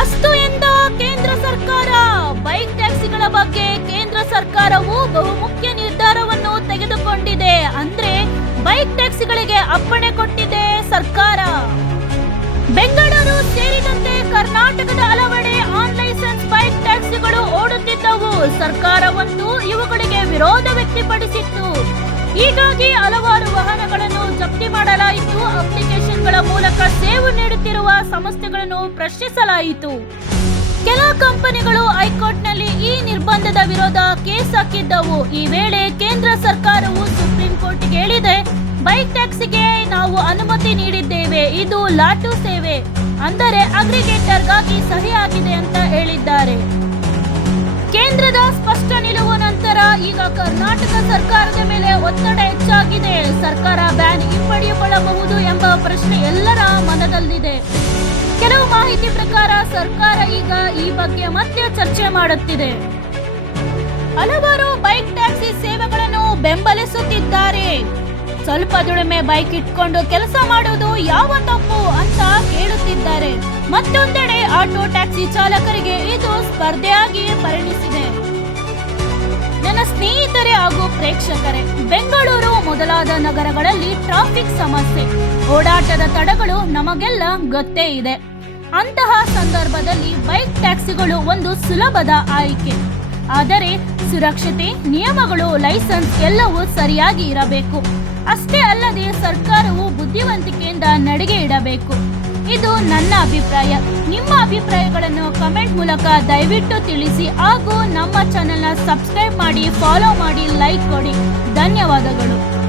ಅಷ್ಟು ಎಂದ ಕೇಂದ್ರ ಸರ್ಕಾರ? ಬೈಕ್ ಟ್ಯಾಕ್ಸಿಗಳ ಬಗ್ಗೆ ಕೇಂದ್ರ ಸರ್ಕಾರವು ಬಹುಮುಖ್ಯ ನಿರ್ಧಾರವನ್ನು ತೆಗೆದುಕೊಂಡಿದೆ. ಅಂದ್ರೆ ಬೈಕ್ ಟ್ಯಾಕ್ಸಿಗಳಿಗೆ ಅಪ್ಪಣೆ ಕೊಟ್ಟಿದೆ ಸರ್ಕಾರ. ಬೆಂಗಳೂರು ಸೇರಿದಂತೆ ಕರ್ನಾಟಕದ ಹಲವೆಡೆ ಆನ್ ಲೈಸೆನ್ಸ್ ಬೈಕ್ ಟ್ಯಾಕ್ಸಿಗಳು ಓಡುತ್ತಿದ್ದವು. ಸರ್ಕಾರವಂತೂ ಇವುಗಳಿಗೆ ವಿರೋಧ ವ್ಯಕ್ತಪಡಿಸಿತ್ತು. ಹೀಗಾಗಿ ಹಲವಾರು ವಾಹನಗಳನ್ನು ಜಪ್ತಿ ನೀಡುತ್ತಿರುವ ಸಂಸ್ಥೆಗಳನ್ನು ಪ್ರಶ್ನಿಸಲಾಯಿತು. ಕೆಲ ಕಂಪನಿಗಳು ಹೈಕೋರ್ಟ್ನಲ್ಲಿ ಈ ನಿರ್ಬಂಧದ ವಿರೋಧ ಕೇಸ್ ಹಾಕಿದ್ದವು. ಈ ವೇಳೆ ಕೇಂದ್ರ ಸರ್ಕಾರವು ಸುಪ್ರೀಂ ಕೋರ್ಟ್ಗೆ ಹೇಳಿದೆ, ಬೈಕ್ ಟ್ಯಾಕ್ಸಿಗೆ ನಾವು ಅನುಮತಿ ನೀಡಿದ್ದೇವೆ. ಇದು ಲಾಟು ಸೇವೆ. ಅಂದರೆ ಅಗ್ರಿಗೇಟರ್ಗಾಗಿ ಸಹಿ ಆಗಿದೆ ಅಂತ ಹೇಳಿದ್ದಾರೆ. ಕೇಂದ್ರದ ಸ್ಪಷ್ಟ ನಿಲುವು ನಂತರ ಈಗ ಕರ್ನಾಟಕ ಸರ್ಕಾರದ ಮೇಲೆ ಒತ್ತಡ ಹೆಚ್ಚಾಗಿದೆ. ಸರ್ಕಾರ ಬ್ಯಾನ್ ಹಿಂಪಡೆಯಿಕೊಳ್ಳಬಹುದು ಎಂಬ ಪ್ರಶ್ನೆ ಎಲ್ಲರ ಮನದಲ್ಲಿದೆ. ಕೆಲವು ಮಾಹಿತಿ ಪ್ರಕಾರ ಸರ್ಕಾರ ಈಗ ಈ ಬಗ್ಗೆ ಮತ್ತೆ ಚರ್ಚೆ ಮಾಡುತ್ತಿದೆ. ಹಲವಾರು ಬೈಕ್ ಟ್ಯಾಕ್ಸಿ ಸೇವೆಗಳನ್ನು ಬೆಂಬಲಿಸುತ್ತಿದ್ದಾರೆ. ಸ್ವಲ್ಪ ದುಡಿಮೆ ಬೈಕ್ ಇಟ್ಕೊಂಡು ಕೆಲಸ ಮಾಡುವುದು ಯಾವ ತಪ್ಪು ಅಂತ ಕೇಳುತ್ತಿದ್ದಾರೆ. ಮತ್ತೊಂದೆಡೆ ಆಟೋ ಟ್ಯಾಕ್ಸಿ ಚಾಲಕರಿಗೆ ಇದು ಸ್ಪರ್ಧೆಯಾಗಿ ಪರಿಣಿಸಿದೆ. ನನ್ನ ಸ್ನೇಹಿತರೆ ಹಾಗೂ ಪ್ರೇಕ್ಷಕರೇ, ಬೆಂಗಳೂರು ಮೊದಲಾದ ನಗರಗಳಲ್ಲಿ ಟ್ರಾಫಿಕ್ ಸಮಸ್ಯೆ. ಓಡಾಟದ ತಡಗಳು ನಮಗೆಲ್ಲ ಗೊತ್ತೇ ಇದೆ. ಅಂತಹ ಸಂದರ್ಭದಲ್ಲಿ ಬೈಕ್ ಟ್ಯಾಕ್ಸಿಗಳು ಒಂದು ಸುಲಭದ ಆಯ್ಕೆ. ಆದರೆ ಸುರಕ್ಷತೆ, ನಿಯಮಗಳು, ಲೈಸೆನ್ಸ್ ಎಲ್ಲವೂ ಸರಿಯಾಗಿ ಇರಬೇಕು. ಅಷ್ಟೇ ಅಲ್ಲದೆ ಸರ್ಕಾರವು ಬುದ್ಧಿವಂತಿಕೆಯಿಂದ ನಡಿಗೆ ಇಡಬೇಕು. ಇದು ನನ್ನ ಅಭಿಪ್ರಾಯ. ನಿಮ್ಮ ಅಭಿಪ್ರಾಯಗಳನ್ನು ಕಮೆಂಟ್ ಮೂಲಕ ದಯವಿಟ್ಟು ತಿಳಿಸಿ ಹಾಗೂ ನಮ್ಮ ಚಾನೆಲ್ನ ಸಬ್ಸ್ಕ್ರೈಬ್ ಮಾಡಿ, ಫಾಲೋ ಮಾಡಿ, ಲೈಕ್ ಕೊಡಿ. ಧನ್ಯವಾದಗಳು.